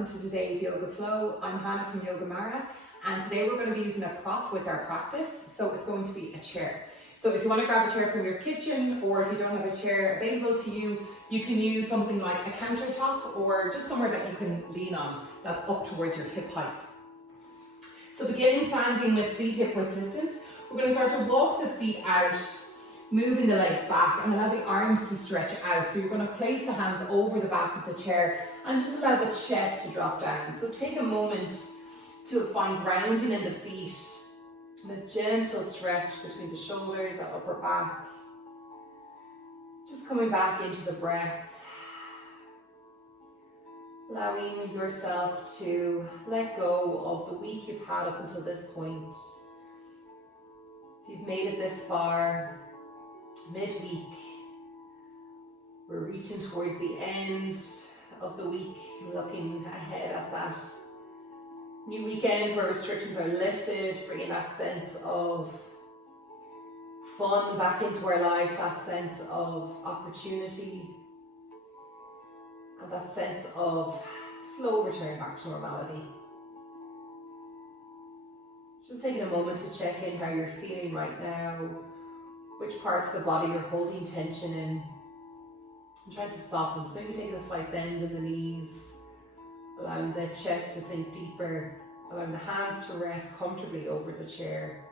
welcome to today's Yoga Flow. I'm Hannah from Yoga Mara, and today we're going to be using a prop with our practice, so it's going to be a chair. So if you want to grab a chair from your kitchen, or if you don't have a chair available to you, you can use something like a countertop or just somewhere that you can lean on that's up towards your hip height. So begin standing with feet hip width distance. We're going to start to walk the feet out, moving the legs back and allow the arms to stretch out. So you're going to place the hands over the back of the chair and just allow the chest to drop down. So take a moment to find grounding in the feet, and a gentle stretch between the shoulders, the upper back. Just coming back into the breath, allowing yourself to let go of the week you've had up until this point. So you've made it this far, midweek. We're reaching towards the end of the week, looking ahead at that new weekend where restrictions are lifted, bringing that sense of fun back into our life, that sense of opportunity, and that sense of slow return back to normality. Just taking a moment to check in how you're feeling right now, which parts of the body you're holding tension in. I'm trying to soften, so maybe taking a slight bend in the knees, allowing the chest to sink deeper, allowing the hands to rest comfortably over the chair.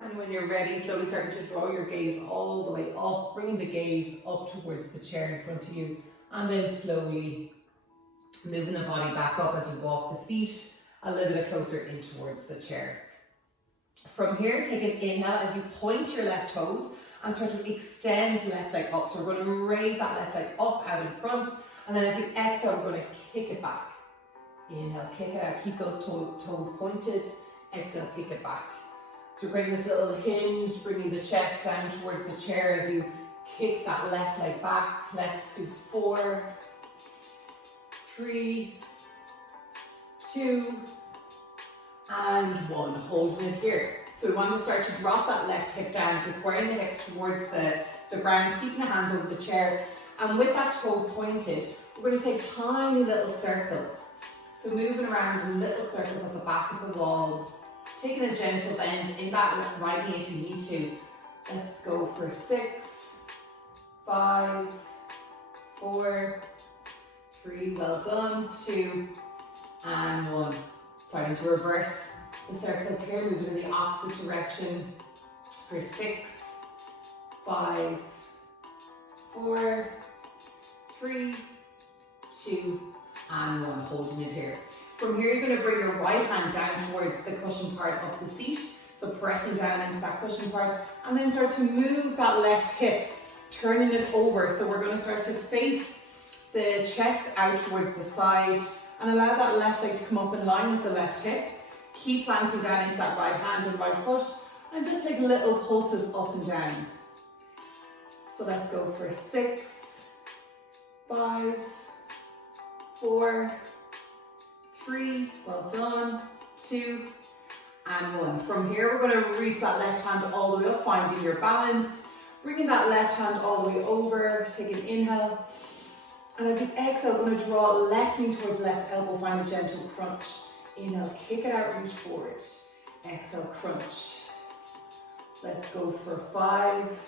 And when you're ready, slowly starting to draw your gaze all the way up, bringing the gaze up towards the chair in front of you, and then slowly moving the body back up as you walk the feet a little bit closer in towards the chair. From here, take an inhale as you point your left toes and start to extend left leg up. So we're going to raise that left leg up out in front, and then as you exhale, we're going to kick it back. Inhale, kick it out, keep those toes pointed. Exhale, kick it back. So bring this little hinge, bringing the chest down towards the chair as you kick that left leg back. Let's do 4, 3, 2, and 1. Holding it here. So we want to start to drop that left hip down, so squaring the hips towards the ground, keeping the hands over the chair. And with that toe pointed, we're going to take tiny little circles. So moving around little circles at the back of the wall, taking a gentle bend in that right knee if you need to. Let's go for 6, 5, 4, 3, well done, 2, and 1. Starting to reverse the circles here, moving in the opposite direction for 6, 5, 4, 3, 2, and 1. Holding it here. From here, you're going to bring your right hand down towards the cushion part of the seat, so pressing down into that cushion part, and then start to move that left hip, turning it over. So we're going to start to face the chest out towards the side and allow that left leg to come up in line with the left hip. Keep planting down into that right hand and right foot, and just take little pulses up and down. So let's go for 6, 5, 4, 3, well done, 2, and 1. From here, we're going to reach that left hand all the way up, finding your balance, bringing that left hand all the way over, take an inhale, and as you exhale, we're going to draw left knee towards left elbow, find a gentle crunch. Inhale, kick it out, reach forward. Exhale, crunch. Let's go for 5,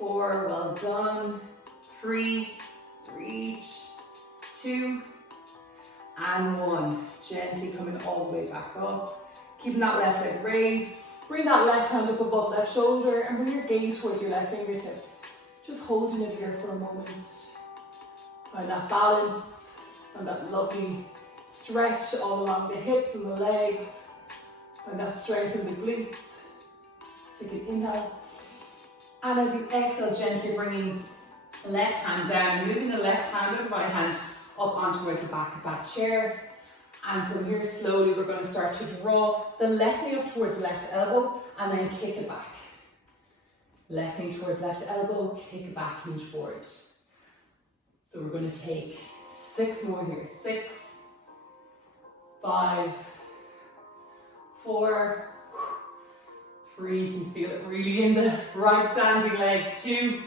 4, well done, 3, reach, 2, and 1. Gently coming all the way back up. Keeping that left leg raised. Bring that left hand up above left shoulder and bring your gaze towards your left fingertips. Just holding it here for a moment. Find that balance and that lovely stretch all along the hips and the legs. Find that strength in the glutes. Take an inhale. And as you exhale, gently bringing the left hand down, moving the left hand and right hand up on towards the back of that chair. And from here, slowly, we're going to start to draw the left knee up towards left elbow and then kick it back. Left knee towards left elbow, kick it back, hinge forward. So we're going to take 6 more here. 6, 5, 4, 3, you can feel it really in the right standing leg, 2,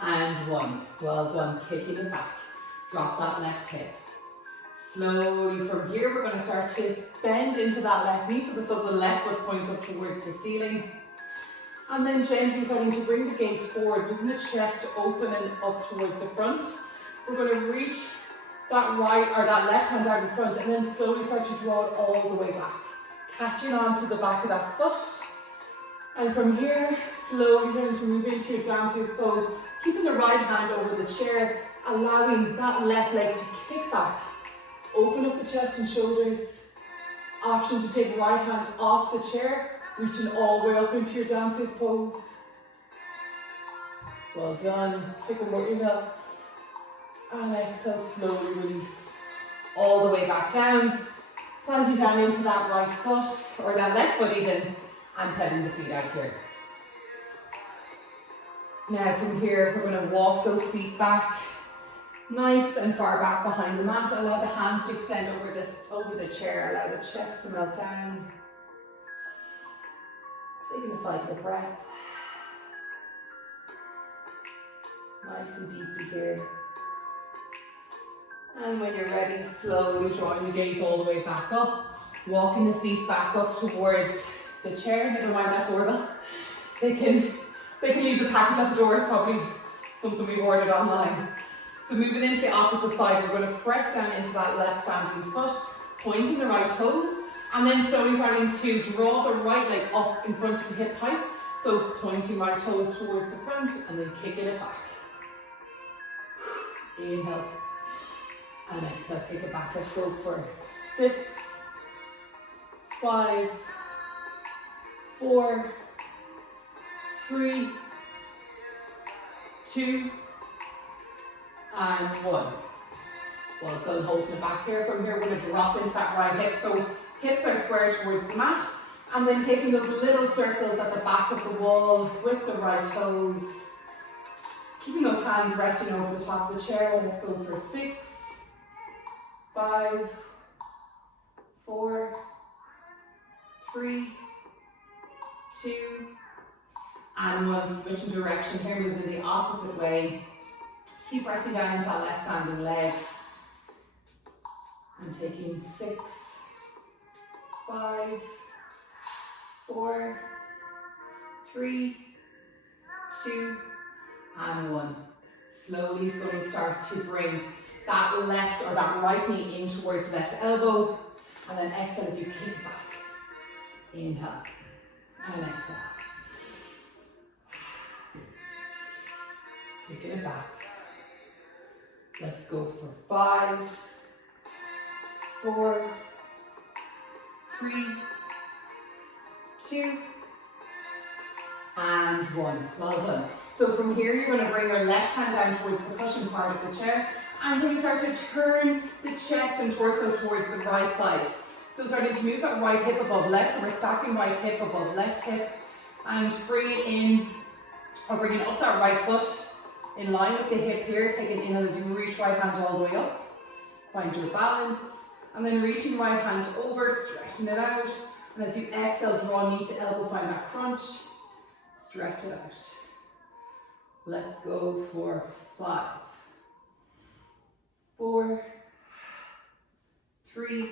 and 1. Well done, kicking it back. drop that left hip. Slowly from here, we're going to start to bend into that left knee, so the left foot points up towards the ceiling. And then gently starting to bring the gaze forward, moving the chest open and up towards the front. We're going to reach that right or that left hand out in front, and then slowly start to draw it all the way back, catching on to the back of that foot. And from here, slowly starting to move into your dancer's pose, keeping the right hand over the chair, allowing that left leg to kick back. Open up the chest and shoulders. Option to take right hand off the chair, reaching all the way up into your dancer's pose. Well done. Take one more inhale. And exhale, slowly release. All the way back down. Planting down into that right foot, or that left foot even, and pedaling the feet out here. Now from here, we're going to walk those feet back. Nice and far back behind the mat. Allow the hands to extend over the chair. Allow the chest to melt down. Taking a cycle of breath. Nice and deeply here. And when you're ready, slowly drawing the gaze all the way back up. Walking the feet back up towards the chair. Never mind that doorbell. They can leave the package at the door. It's probably something we've ordered online. So moving into the opposite side, we're going to press down into that left standing foot, pointing the right toes, and then slowly starting to draw the right leg up in front of the hip height. So pointing right toes towards the front and then kicking it back. Inhale and exhale, kick it back. Let's go for 6, 5, 4, 3, 2, and 1. Well done, holding it back here. From here, we're going to drop into that right hip. So hips are square towards the mat. And then taking those little circles at the back of the wall with the right toes. Keeping those hands resting over the top of the chair. Let's go for 6, 5, 4, 3, 2, and 1. Switching direction here, moving the opposite way. Keep pressing down into that left standing leg. And taking 6, 5, 4, 3, 2, and 1. Slowly going to start to bring that left or that right knee in towards the left elbow. And then exhale as you kick back. Inhale and exhale. Kicking it back. Let's go for 5, 4, 3, 2, and 1. Well done. So from here, you're going to bring your left hand down towards the cushion part of the chair. And so we start to turn the chest and torso towards the right side. So starting to move that right hip above left. So we're stacking right hip above left hip. And bring it in, or bringing up that right foot in line with the hip here. Take an inhale as you reach right hand all the way up. Find your balance. And then reaching right hand over, stretching it out. And as you exhale, draw knee to elbow, find that crunch. Stretch it out. Let's go for 5, 4, 3,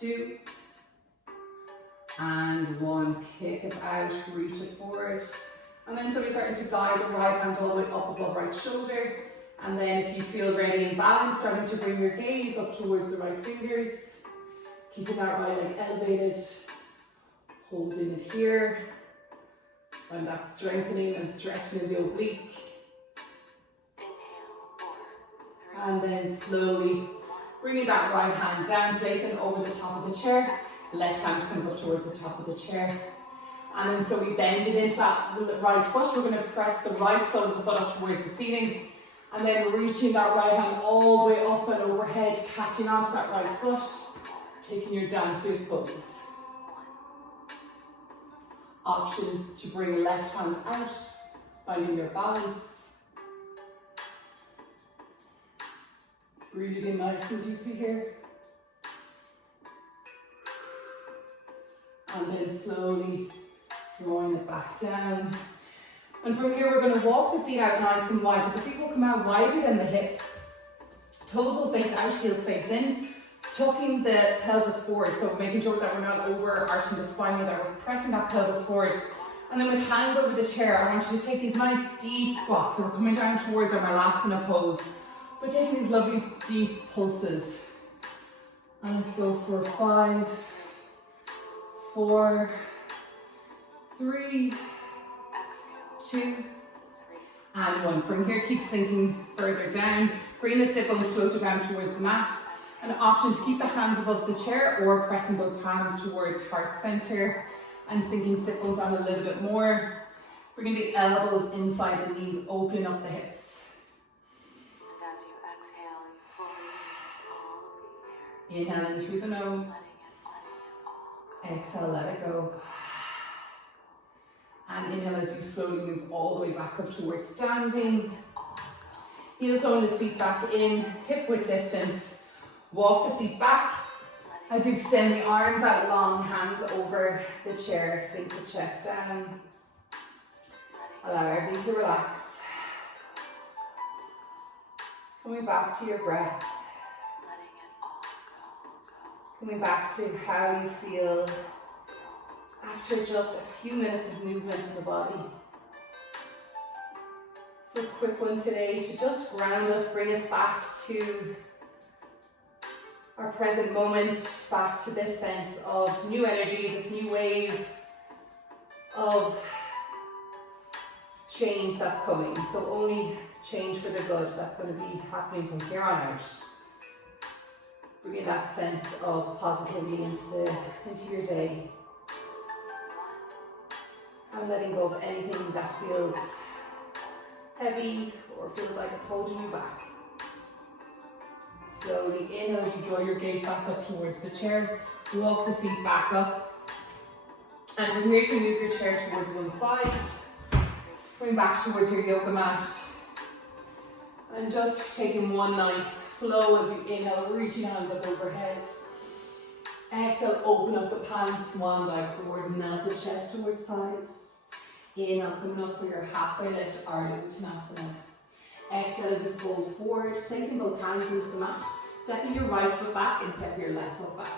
2, and 1. Kick it out, reach it forward. And then so we're starting to guide the right hand all the way up above right shoulder. And then if you feel ready and balanced, starting to bring your gaze up towards the right fingers. Keeping that right leg elevated. Holding it here. Find that strengthening and stretching in the oblique. And then slowly bringing that right hand down, placing over the top of the chair. Left hand comes up towards the top of the chair. And then so we bend it into that right foot. We're going to press the right sole of the foot up towards the ceiling. And then reaching that right hand all the way up and overhead, catching onto that right foot. Taking your dancer's pose. Option to bring the left hand out, finding your balance. Breathing nice and deeply here. And then slowly drawing it back down. And from here, we're going to walk the feet out nice and wide. So the feet will come out wider than the hips. Toes will face out, heels face in. Tucking the pelvis forward. So making sure that we're not over arching the spine, or that we're pressing that pelvis forward. And then with hands over the chair, I want you to take these nice deep squats. So we're coming down towards our Malasana pose. But taking these lovely deep pulses. And let's go for 5, 4, 3, 2, and 1. From here, keep sinking further down. Bring the sit bones closer down towards the mat. An option to keep the hands above the chair or pressing both palms towards heart center and sinking sit bones down a little bit more. Bringing the elbows inside the knees, opening up the hips. And as you exhale, you fully release all of the air. Inhale in through the nose. Letting it all go. Exhale, let it go. And inhale as you slowly move all the way back up towards standing. Heel tone the feet back in, hip width distance. Walk the feet back. As you extend the arms out long, hands over the chair, sink the chest down. Allow everything to relax. Coming back to your breath. Letting it all go. Coming back to how you feel after just a few minutes of movement in the body. So a quick one today to just ground us, bring us back to our present moment, back to this sense of new energy, this new wave of change that's coming. So only change for the good that's going to be happening from here on out. Bringing that sense of positivity into your day. And letting go of anything that feels heavy or feels like it's holding you back. Slowly inhale as you draw your gaze back up towards the chair. Walk the feet back up. And from here you can move your chair towards one side. Going back towards your yoga mat. And just taking one nice flow as you inhale, reaching hands up overhead. Exhale, open up the palms, swan dive forward, melt the chest towards thighs. Inhale, coming up for your halfway lift, Ardha Uttanasana. Exhale as you fold forward, placing both hands into the mat. Stepping your right foot back and step your left foot back.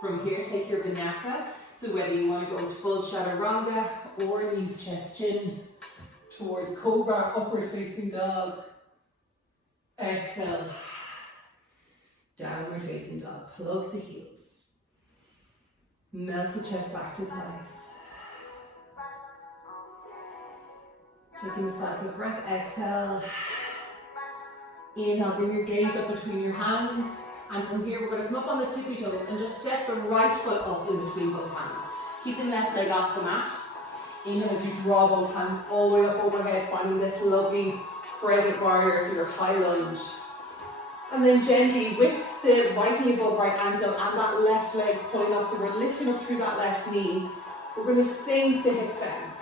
From here, take your vinyasa. So whether you want to go to full chaturanga or knees, chest, chin, towards cobra, upward facing dog. Exhale. Downward facing dog. Plug the heels. Melt the chest back to thighs. Taking a cycle of breath, exhale. Inhale, bring your gaze up between your hands. And from here, we're going to come up on the tippy toes and just step the right foot up in between both hands. Keeping left leg off the mat. Inhale as you draw both hands all the way up overhead, finding this lovely crescent warrior, so your high lunge. And then gently, with the right knee above right ankle and that left leg pulling up, so we're lifting up through that left knee, we're going to sink the hips down.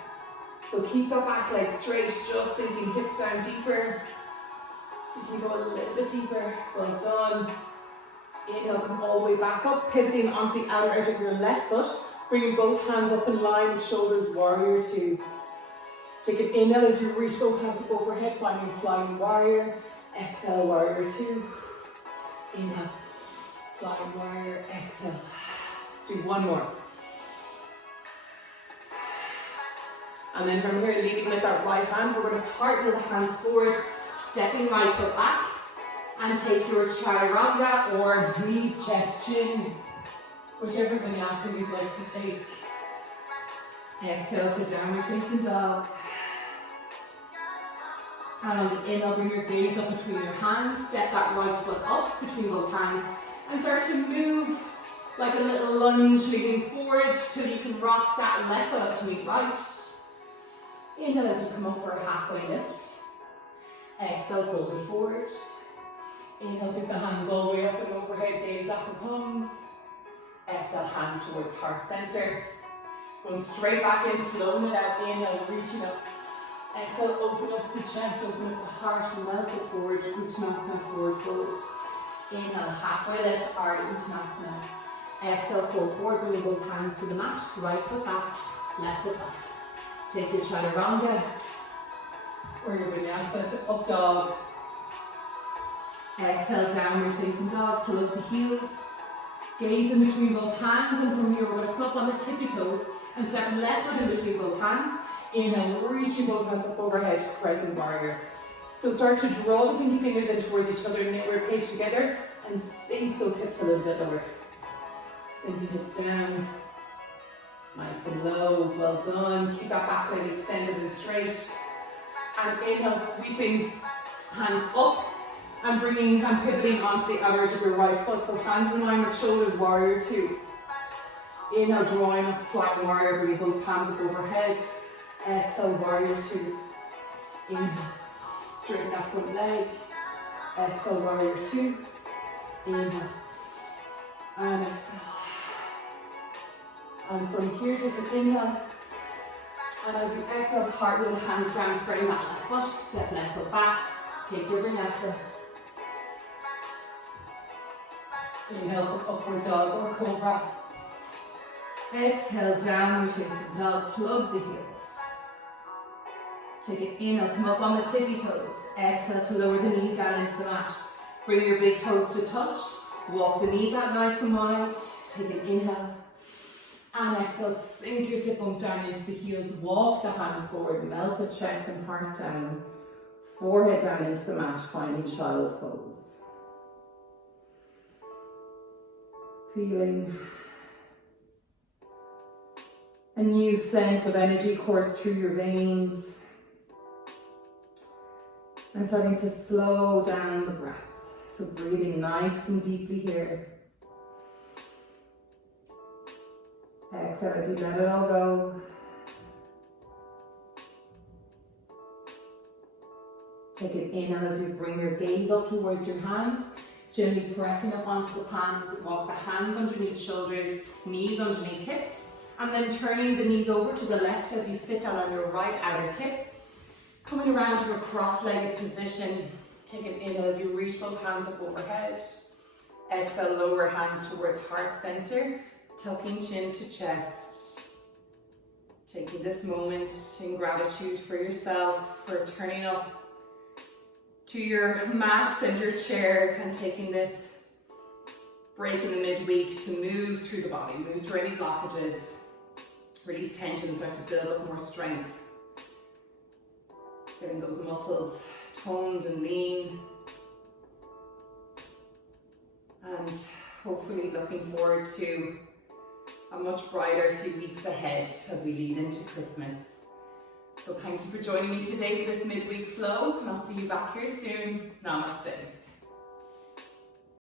So keep that back leg straight, just sinking hips down deeper. So you can go a little bit deeper. Well done. Inhale, come all the way back up, pivoting onto the outer edge of your left foot, bringing both hands up in line with shoulders, warrior two. Take an inhale as you reach both hands up overhead, finding flying warrior. Exhale, warrior two. Inhale, flying warrior, exhale. Let's do one more. And then from here, leading with that right hand, we're going to partner the hands forward, stepping right foot back, and take your chaturanga or knees, chest, chin, whichever vinyasa you'd like to take. Exhale for downward facing dog. And on the inhale, bring your gaze up between your hands, step that right foot up between both hands, and start to move like a little lunge, leaning forward till you can rock that left foot up to meet right. Inhale as you come up for a halfway lift. Exhale, fold it forward. Inhale, sweep the hands all the way up and overhead, gaze up the palms. Exhale, hands towards heart center. Going straight back in, flowing it out. Inhale, reaching up. Exhale, open up the chest, open up the heart, melt it forward. Uttanasana, forward fold. Inhale, halfway lift, Ardha Uttanasana. Exhale, fold forward, bringing both hands to the mat. Right foot back, left foot back. Take your chaturanga or your vinyasa to up dog. Exhale, downward facing dog, pull up the heels. Gaze in between both hands, and from here we're going to come up on the tippy toes and step left foot in between both hands. Inhale, reaching both hands up overhead, crescent warrior. So start to draw the pinky fingers in towards each other, knit rib cage together, and sink those hips a little bit lower. Sinking hips down, nice and low, well done. Keep that back leg extended and straight. And inhale, sweeping hands up and bringing and pivoting onto the average of your right foot. So hands in line with shoulders, warrior two. Inhale, drawing up flying warrior, bring both palms up overhead. Exhale, warrior two. Inhale, straighten that front leg. Exhale, warrior two. Inhale. And exhale. And from here, take an inhale. And as you exhale, cartwheel hands down, frame that left foot, step left foot back. Take your vinyasa. Inhale for upward dog or cobra. Exhale, downward facing dog, plug the heels. Take an inhale, come up on the tippy toes. Exhale to lower the knees down into the mat. Bring your big toes to touch. Walk the knees out nice and wide. Take an inhale. And exhale, sink your sit bones down into the heels. Walk the hands forward, melt the chest and heart down. Forehead down into the mat, finding child's pose. Feeling a new sense of energy course through your veins. And starting to slow down the breath. So breathing nice and deeply here. Exhale as you let it all go. Take an inhale as you bring your gaze up towards your hands. Gently pressing up onto the palms. Walk the hands underneath shoulders, knees underneath hips. And then turning the knees over to the left as you sit down on your right outer hip. Coming around to a cross-legged position. Take an inhale as you reach both hands up overhead. Exhale, lower hands towards heart center. Tucking chin to chest. Taking this moment in gratitude for yourself, for turning up to your mat and your chair and taking this break in the midweek to move through the body, move through any blockages, release tension, start to build up more strength. Getting those muscles toned and lean. And hopefully looking forward to a much brighter few weeks ahead as we lead into Christmas. So thank you for joining me today for this midweek flow, and I'll see you back here soon. Namaste.